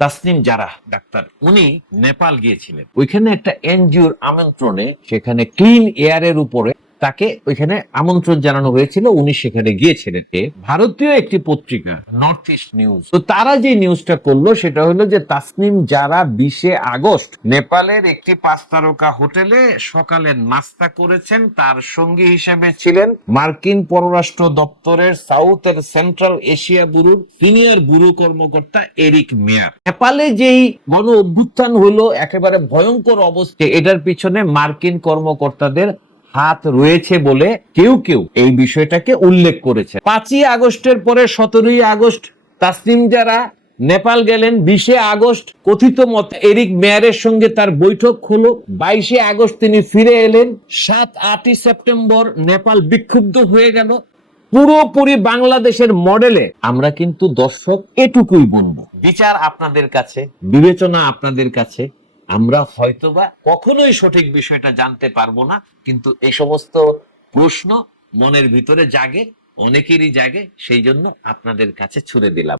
Tasnim জারাহ doctor উনি নেপাল গিয়েছিলেন। ওইখানে একটা এনজিওর আমন্ত্রণে সেখানে ক্লিন এয়ারের উপরে তাকে ওইখানে আমন্ত্রণ জানানো হয়েছিল। উনি সেখানে গিয়েছিলেন ভারতীয় একটি পত্রিকা নর্থ ইস্ট নিউজ তো তারা যে নিউজটা করল, সেটা হলো যে তাসনিম যারা বিশে আগস্ট নেপালের একটি পাঁচ তারকা হোটেলে সকালে নাস্তা করেছেন, তার সঙ্গী হিসেবে ছিলেন মার্কিন পররাষ্ট্র দপ্তরের সাউথ এর সেন্ট্রাল এশিয়া ব্যুরোর সিনিয়র ব্যুরো কর্মকর্তা এরিক মেয়ার। নেপালে যেই গণ অভ্যুত্থান হলো, একেবারে ভয়ঙ্কর অবস্থা, এটার পিছনে মার্কিন কর্মকর্তাদের হাত রয়েছে বলে কেউ কেউ এই বিষয়টাকে উল্লেখ করেছে পাঁচই আগস্টের পরে সতেরোই আগস্ট তাসনিম যারা নেপাল গেলেন, বিশে আগস্ট কথিত মতে এরিক মেয়ারের সঙ্গে তার বৈঠক হলো, বাইশে আগস্ট তিনি ফিরে এলেন, সাত আটই সেপ্টেম্বর নেপাল বিক্ষুব্ধ হয়ে গেল। পুরোপুরি বাংলাদেশের মডেলে আমরা কিন্তু দর্শক এটুকুই বলব। বিচার আপনাদের কাছে, বিবেচনা আপনাদের কাছে আমরা হয়তোবা কখনোই সঠিক বিষয়টা জানতে পারব না, কিন্তু এই সমস্ত প্রশ্ন মনের ভিতরে জাগে, অনেকেরই জাগে, সেই জন্য আপনাদের কাছে ছুড়ে দিলাম।